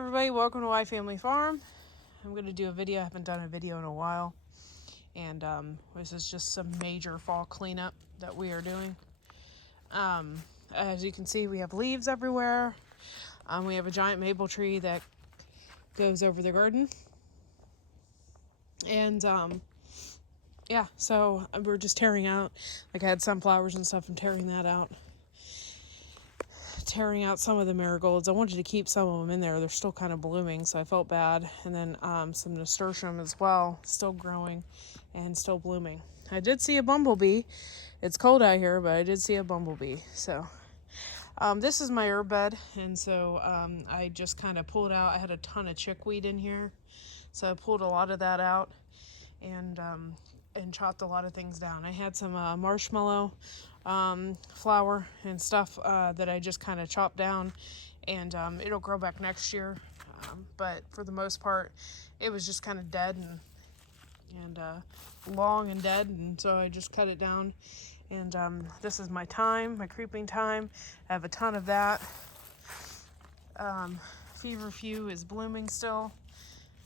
everybody, welcome to Y Family Farm. I'm going to do a video. I haven't done a video in a while. And this is just some major fall cleanup that we are doing. As you can see, we have leaves everywhere. We have a giant maple tree that goes over the garden. And yeah, so we're just tearing out, like I had sunflowers and stuff, and tearing that out. Tearing out some of the marigolds. I wanted to keep some of them in there. They're still kind of blooming, so I felt bad. And then some nasturtium as well, still growing and still blooming. I did see a bumblebee. It's cold out here, but I did see a bumblebee. So this is my herb bed, and so I just kind of pulled out. I had a ton of chickweed in here, so I pulled a lot of that out and chopped a lot of things down. I had some marshmallow flower and stuff that I just kind of chopped down, and it'll grow back next year, but for the most part it was just kind of dead and long and dead, and so I just cut it down. And this is my thyme, my creeping thyme. I have a ton of that. Feverfew is blooming still.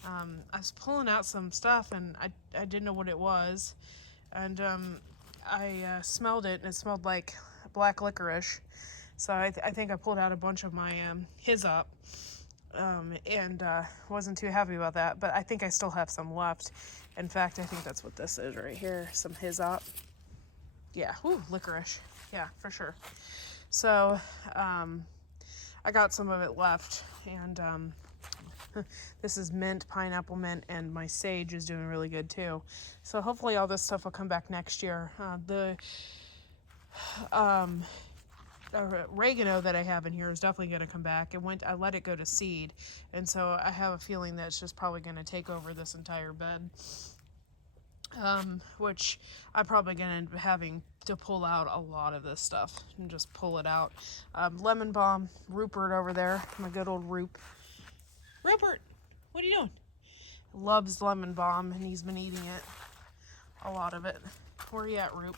I was pulling out some stuff and I didn't know what it was, and I smelled it, and it smelled like black licorice. So I think I pulled out a bunch of my hyssop, and wasn't too happy about that, but I think I still have some left. In fact, I think that's what this is right here, some hyssop. Yeah, ooh, licorice. Yeah, for sure. So I got some of it left, and this is mint, pineapple mint, and my sage is doing really good too. So hopefully all this stuff will come back next year. The oregano that I have in here is definitely going to come back. I let it go to seed, and so I have a feeling that it's just probably going to take over this entire bed. Which I'm probably going to end up having to pull out a lot of this stuff and just pull it out. Lemon balm, Rupert over there, my good old Rupert, what are you doing? Loves lemon balm, and he's been eating it, a lot of it. Where are you at, Roop?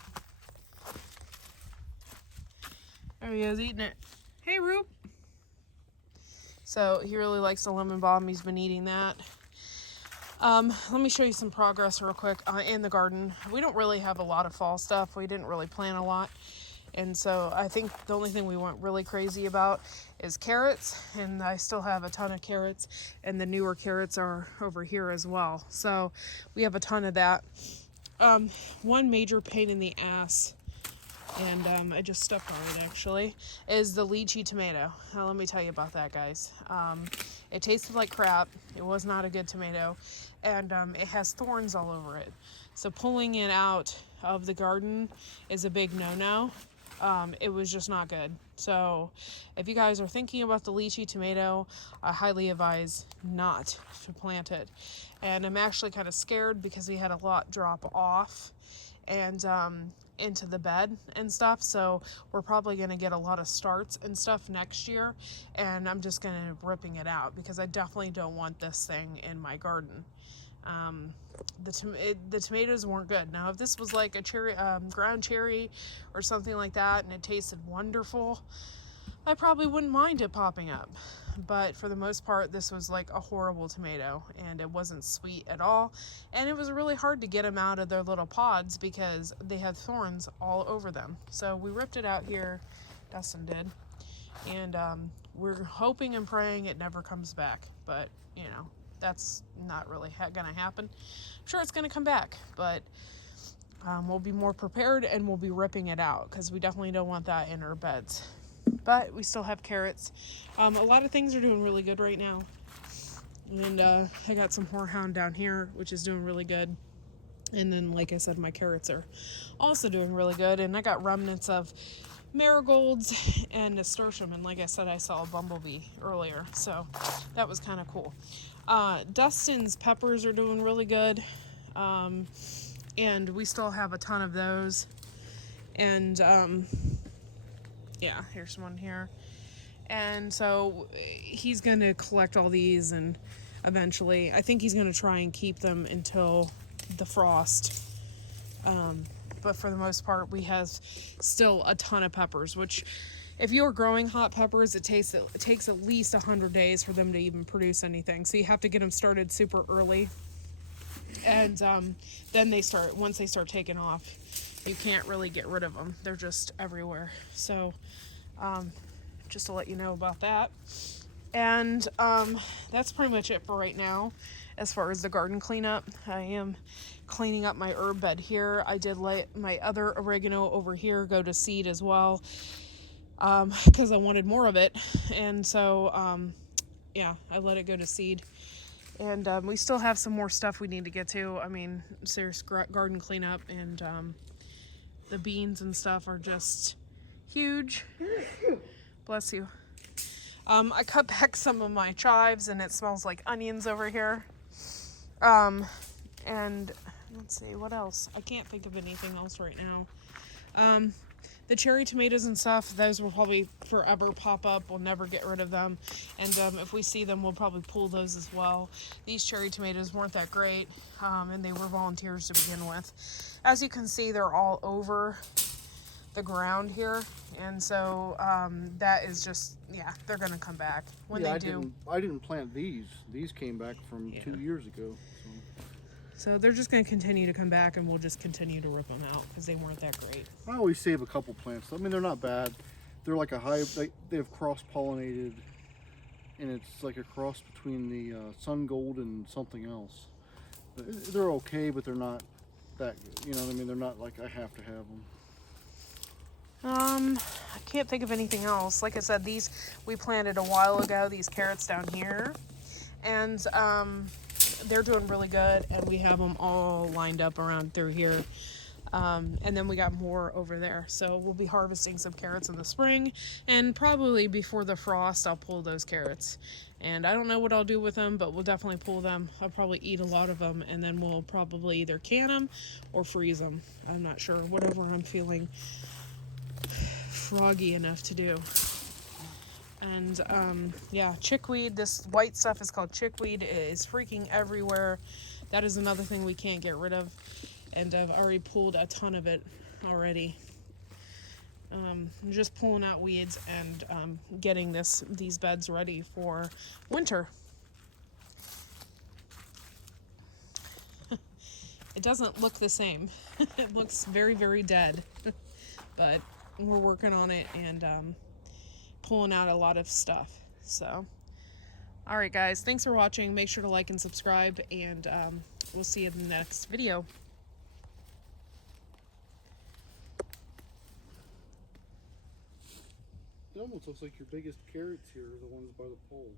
There he is, eating it. Hey, Roop. So he really likes the lemon balm. He's been eating that. Let me show you some progress real quick in the garden. We don't really have a lot of fall stuff. We didn't really plant a lot. And so I think the only thing we went really crazy about is carrots, and I still have a ton of carrots, and the newer carrots are over here as well. So we have a ton of that. One major pain in the ass, and I just stepped on it actually, is the lychee tomato. Let me tell you about that, guys. It tasted like crap. It was not a good tomato, and it has thorns all over it. So pulling it out of the garden is a big no-no. It was just not good. So if you guys are thinking about the lychee tomato, I highly advise not to plant it. And I'm actually kind of scared because we had a lot drop off and into the bed and stuff, so we're probably going to get a lot of starts and stuff next year, and I'm just going to end up ripping it out because I definitely don't want this thing in my garden. The tomatoes weren't good. Now if this was like a cherry, ground cherry or something like that, and it tasted wonderful, I probably wouldn't mind it popping up. But for the most part, this was like a horrible tomato, and it wasn't sweet at all, and it was really hard to get them out of their little pods because they had thorns all over them. So we ripped it out here, Dustin did, and we're hoping and praying it never comes back, but you know, that's not really gonna happen. I'm sure it's gonna come back, but we'll be more prepared, and we'll be ripping it out because we definitely don't want that in our beds. But we still have carrots. A lot of things are doing really good right now. And I got some horehound down here, which is doing really good. And then, like I said, my carrots are also doing really good. And I got remnants of marigolds and nasturtium. And like I said, I saw a bumblebee earlier. So that was kind of cool. Dustin's peppers are doing really good. And we still have a ton of those. And yeah, here's one here. And so he's going to collect all these, and eventually I think he's going to try and keep them until the frost. But for the most part, we have still a ton of peppers, which if you're growing hot peppers, it takes at least 100 days for them to even produce anything. So you have to get them started super early. And then once they start taking off, you can't really get rid of them. They're just everywhere. So just to let you know about that. And that's pretty much it for right now as far as the garden cleanup. I am cleaning up my herb bed here. I did let my other oregano over here go to seed as well, because I wanted more of it. And so yeah, I let it go to seed. And we still have some more stuff we need to get to. I mean, serious garden cleanup, and the beans and stuff are just huge. Bless you. I cut back some of my chives, and it smells like onions over here. And let's see, what else? I can't think of anything else right now. The cherry tomatoes and stuff, those will probably forever pop up. We'll never get rid of them. And if we see them, we'll probably pull those as well. These cherry tomatoes weren't that great, and they were volunteers to begin with. As you can see, they're all over the ground here. And so that is just, yeah, they're going to come back when they do. I didn't plant these. These came back from 2 years ago. So they're just going to continue to come back, and we'll just continue to rip them out because they weren't that great. I always save a couple plants. I mean, they're not bad. They're like a hybrid. They have cross-pollinated, and it's like a cross between the sun gold and something else. They're okay, but they're not that good. You know what I mean? They're not like I have to have them. I can't think of anything else. Like I said, these we planted a while ago, these carrots down here. And they're doing really good, and we have them all lined up around through here. And then we got more over there. So we'll be harvesting some carrots in the spring, and probably before the frost, I'll pull those carrots. And I don't know what I'll do with them, but we'll definitely pull them. I'll probably eat a lot of them, and then we'll probably either can them or freeze them. I'm not sure, whatever I'm feeling froggy enough to do. And yeah, chickweed, this white stuff is called chickweed. It is freaking everywhere. That is another thing we can't get rid of, and I've already pulled a ton of it already. I'm just pulling out weeds and getting these beds ready for winter. It doesn't look the same. It looks very, very dead, but we're working on it, and pulling out a lot of stuff. So all right, guys, thanks for watching. Make sure to like and subscribe, and we'll see you in the next video. It almost looks like your biggest carrots here are the ones by the pole.